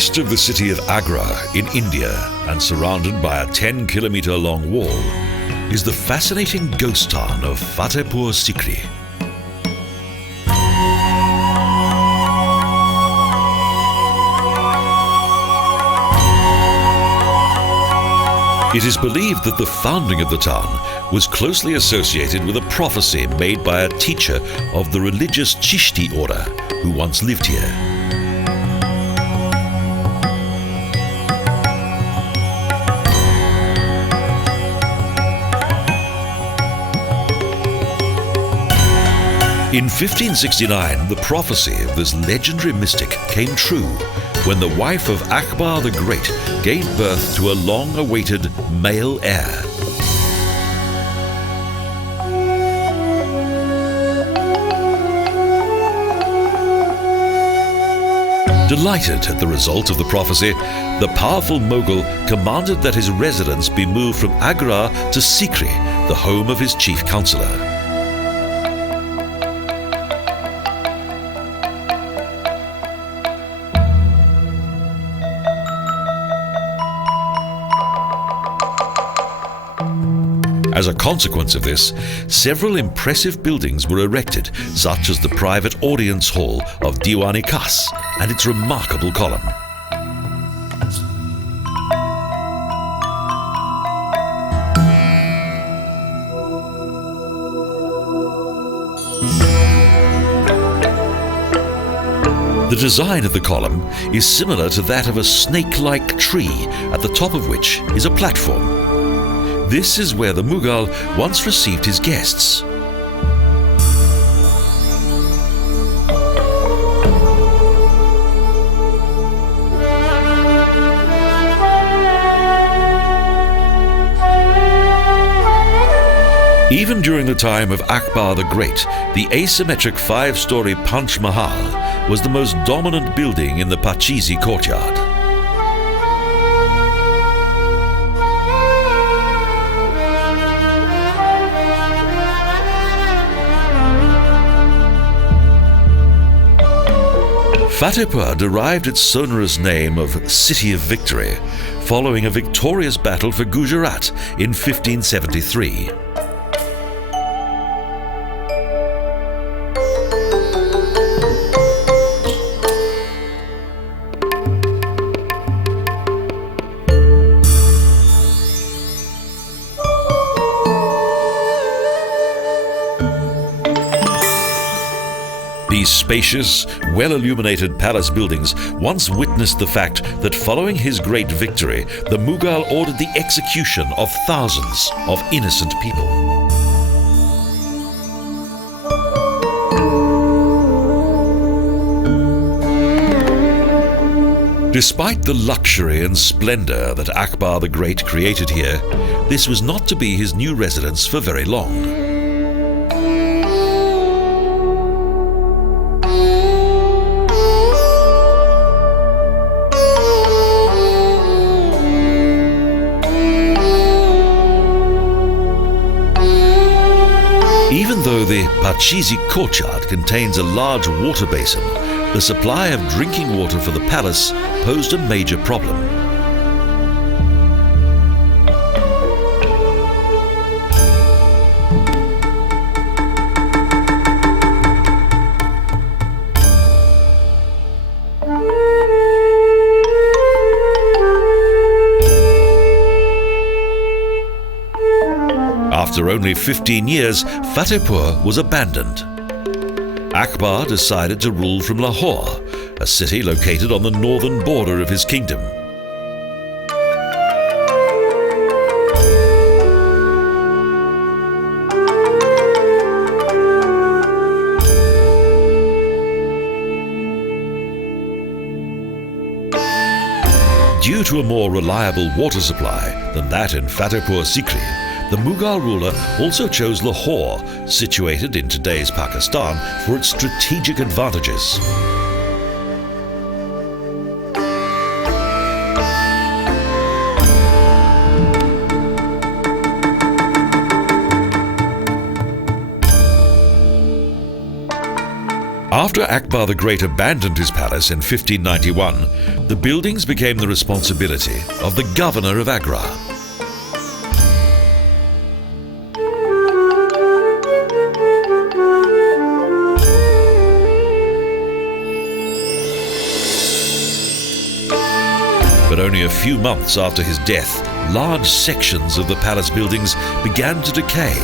west of the city of Agra in India and surrounded by a 10-kilometre long wall is the fascinating ghost town of Fatehpur Sikri. It is believed that the founding of the town was closely associated with a prophecy made by a teacher of the religious Chishti Order who once lived here. In 1569, the prophecy of this legendary mystic came true when the wife of Akhbar the Great gave birth to a long-awaited male heir. Delighted at the result of the prophecy, the powerful Mughal commanded that his residence be moved from Agra to Sikri, the home of his chief counsellor. As a consequence of this, several impressive buildings were erected, such as the private audience hall of Diwani Khas and its remarkable column. The design of the column is similar to that of a snake-like tree, at the top of which is a platform. This is where the Mughal once received his guests. Even during the time of Akhbar the Great, the asymmetric 5-story Panch Mahal was the most dominant building in the Pachizi courtyard. Fatehpur derived its sonorous name of City of Victory, following a victorious battle for Gujarat in 1573. These spacious, well-illuminated palace buildings once witnessed the fact that following his great victory, the Mughal ordered the execution of thousands of innocent people. Despite the luxury and splendor that Akhbar the Great created here, this was not to be his new residence for very long. Even though the Pachizi courtyard contains a large water basin, the supply of drinking water for the palace posed a major problem. After only 15 years, Fatehpur was abandoned. Akbar decided to rule from Lahore, a city located on the northern border of his kingdom. Due to a more reliable water supply than that in Fatehpur Sikri, the Mughal ruler also chose Lahore, situated in today's Pakistan, for its strategic advantages. After Akbar the Great abandoned his palace in 1591, the buildings became the responsibility of the governor of Agra. But only a few months after his death, large sections of the palace buildings began to decay.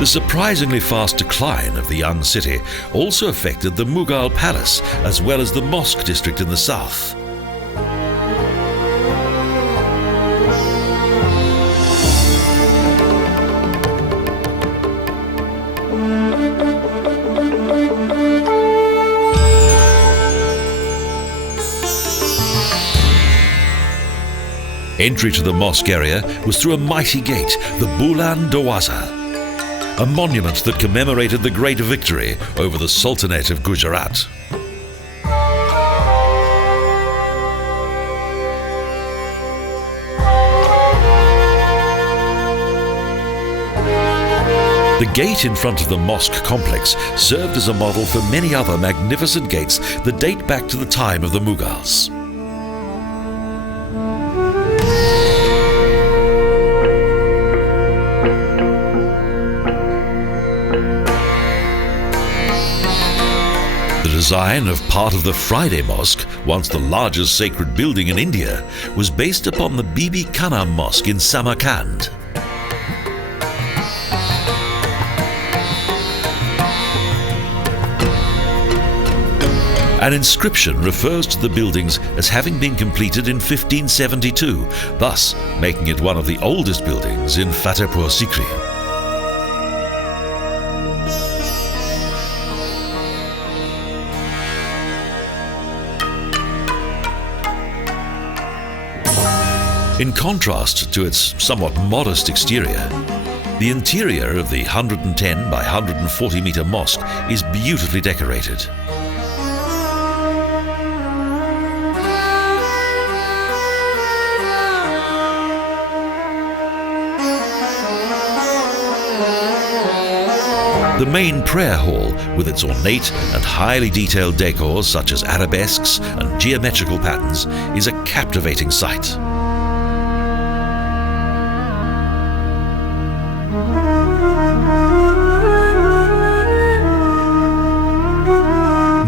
The surprisingly fast decline of the young city also affected the Mughal palace as well as the mosque district in the south. Entry to the mosque area was through a mighty gate, the Buland Darwaza, a monument that commemorated the great victory over the Sultanate of Gujarat. The gate in front of the mosque complex served as a model for many other magnificent gates that date back to the time of the Mughals. The design of part of the Friday Mosque, once the largest sacred building in India, was based upon the Bibi Khanam Mosque in Samarkand. An inscription refers to the buildings as having been completed in 1572, thus making it one of the oldest buildings in Fatehpur Sikri. In contrast to its somewhat modest exterior, the interior of the 110 by 140 metre mosque is beautifully decorated. The main prayer hall, with its ornate and highly detailed decors such as arabesques and geometrical patterns, is a captivating sight.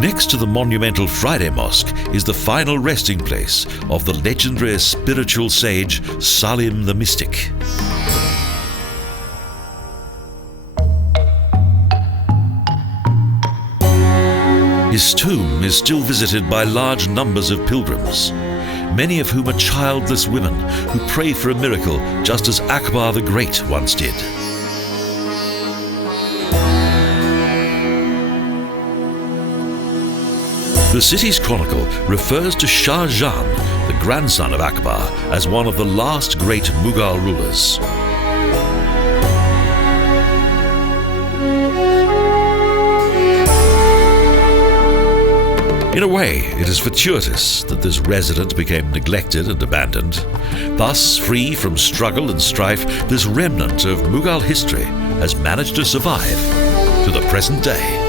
Next to the monumental Friday Mosque is the final resting place of the legendary spiritual sage Salim the Mystic. His tomb is still visited by large numbers of pilgrims, many of whom are childless women who pray for a miracle just as Akhbar the Great once did. The city's chronicle refers to Shah Jahan, the grandson of Akbar, as one of the last great Mughal rulers. In a way, it is fortuitous that this residence became neglected and abandoned. Thus, free from struggle and strife, this remnant of Mughal history has managed to survive to the present day.